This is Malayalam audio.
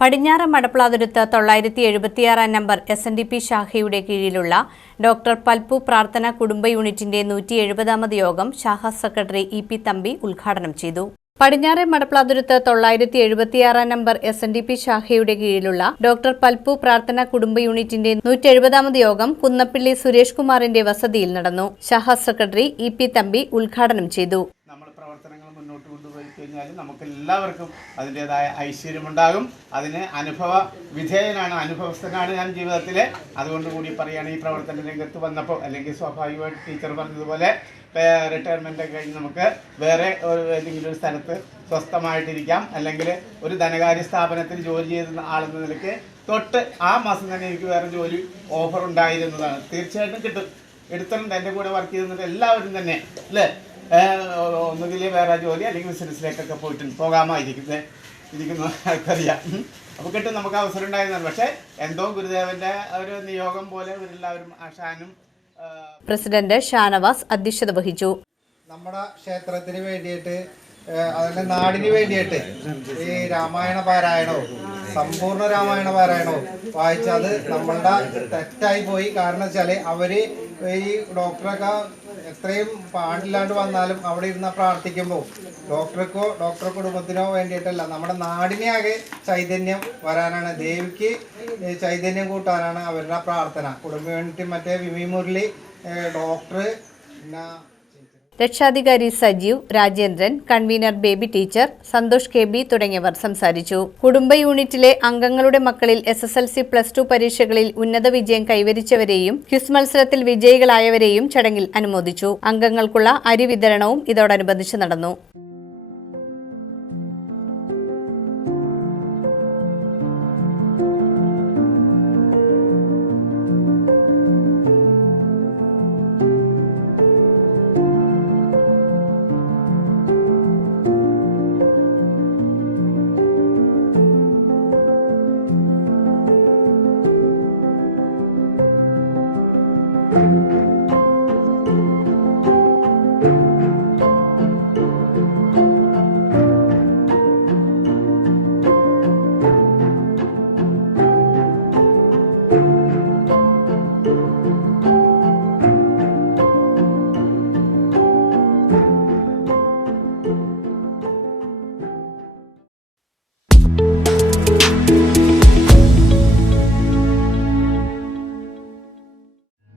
പടിഞ്ഞാറ് മടപ്ലാതുരത്ത് തൊള്ളായിരത്തി എഴുപത്തിയാറാം number S N D P ശാഖയുടെ കീഴിലുള്ള ഡോക്ടർ പൽപ്പു പ്രാർത്ഥന കുടുംബ യൂണിറ്റിന്റെ നൂറ്റി എഴുപതാമത് യോഗം ശാഖാ സെക്രട്ടറി ഇ പി തമ്പി ഉദ്ഘാടനം ചെയ്തു. പടിഞ്ഞാറെ മടപ്ലാതുരത്ത് തൊള്ളായിരത്തി എഴുപത്തിയാറാം number S N D P ശാഖയുടെ കീഴിലുള്ള ഡോക്ടർ പൽപ്പു പ്രാർത്ഥന കുടുംബ യൂണിറ്റിന്റെ നൂറ്റി എഴുപതാമത് യോഗം കുന്നപ്പിള്ളി സുരേഷ് കുമാറിന്റെ വസതിയിൽ നടന്നു. ശാഖാ സെക്രട്ടറി ഇ പി തമ്പി ഉദ്ഘാടനം ചെയ്തു. കഴിഞ്ഞാൽ നമുക്ക് എല്ലാവർക്കും അതിന്റെതായ ഐശ്വര്യമുണ്ടാകും. അതിന് അനുഭവ വിധേയനാണ് അനുഭവസ്ഥനാണ് ഞാൻ ജീവിതത്തിൽ അതുകൊണ്ട് കൂടി പറയുകയാണ് ഈ പ്രവർത്തന രംഗത്ത് വന്നപ്പോൾ അല്ലെങ്കിൽ സ്വാഭാവികമായിട്ട് ടീച്ചർ പറഞ്ഞതുപോലെ റിട്ടയർമെന്റ് കഴിഞ്ഞ് നമുക്ക് വേറെ ഒരു ഏതെങ്കിലും ഒരു സ്ഥലത്ത് സ്വസ്ഥമായിട്ടിരിക്കാം. അല്ലെങ്കിൽ ഒരു ധനകാര്യ സ്ഥാപനത്തിൽ ജോലി ചെയ്യുന്ന ആളെന്ന നിലയ്ക്ക് തൊട്ട് ആ മാസം തന്നെ എനിക്ക് വേറെ ജോലി ഓഫർ ഉണ്ടായിരുന്നതാണ്. തീർച്ചയായിട്ടും കിട്ടും. എടുത്തിട്ടുണ്ട് എന്റെ കൂടെ വർക്ക് ചെയ്യുന്നത് എല്ലാവരും തന്നെ അല്ലേ? ഒന്നുകിൽ വേറെ ജോലി അല്ലെങ്കിൽ ബിസിനസ്സിലേക്കൊക്കെ പോയിട്ട് പോകാമായിരിക്കുന്നത് ഇരിക്കുന്ന ആൾക്കറിയാം. അപ്പോൾ കിട്ടും നമുക്ക് അവസരം ഉണ്ടായിരുന്നു പക്ഷേ എന്തോ ഗുരുദേവന്റെ ഒരു നിയോഗം പോലെ ഇവരെല്ലാവരും ആശാനും പ്രസിഡന്റ് ഷാനവാസ് അധ്യക്ഷത വഹിച്ചു. നമ്മുടെ ക്ഷേത്രത്തിന് വേണ്ടിയിട്ട് അതിന്റെ നാടിന് വേണ്ടിയിട്ട് ഈ രാമായണ പാരായണോ സമ്പൂർണ രാമായണ പാരായണവും വായിച്ചത് നമ്മളുടെ തെറ്റായി പോയി. കാരണം വെച്ചാൽ അവർ ഈ ഡോക്ടറൊക്കെ എത്രയും പാടില്ലാണ്ട് വന്നാലും അവിടെ ഇരുന്ന പ്രാർത്ഥിക്കുമ്പോൾ ഡോക്ടർക്കോ ഡോക്ടർ കുടുംബത്തിനോ വേണ്ടിയിട്ടല്ല. നമ്മുടെ നാടിനെ ആകെ ചൈതന്യം വരാനാണ്. ദേവിക്ക് ചൈതന്യം കൂട്ടാനാണ് അവരുടെ പ്രാർത്ഥന. കുടുംബ യൂണിറ്റ് മറ്റേ വിമി മുരളി ഡോക്ടർ പിന്നെ രക്ഷാധികാരി Sajeev Rajendran convener Baby teacher Santhosh K B തുടങ്ങിയവർ സംസാരിച്ചു. കുടുംബ യൂണിറ്റിലെ അംഗങ്ങളുടെ മക്കളിൽ S S L C plus two പരീക്ഷകളിൽ ഉന്നത വിജയം കൈവരിച്ചവരെയും ക്വിസ് മത്സരത്തിൽ വിജയികളായവരെയും ചടങ്ങിൽ അനുമോദിച്ചു. അംഗങ്ങൾക്കുള്ള അരി വിതരണവും ഇതോടനുബന്ധിച്ച് നടന്നു.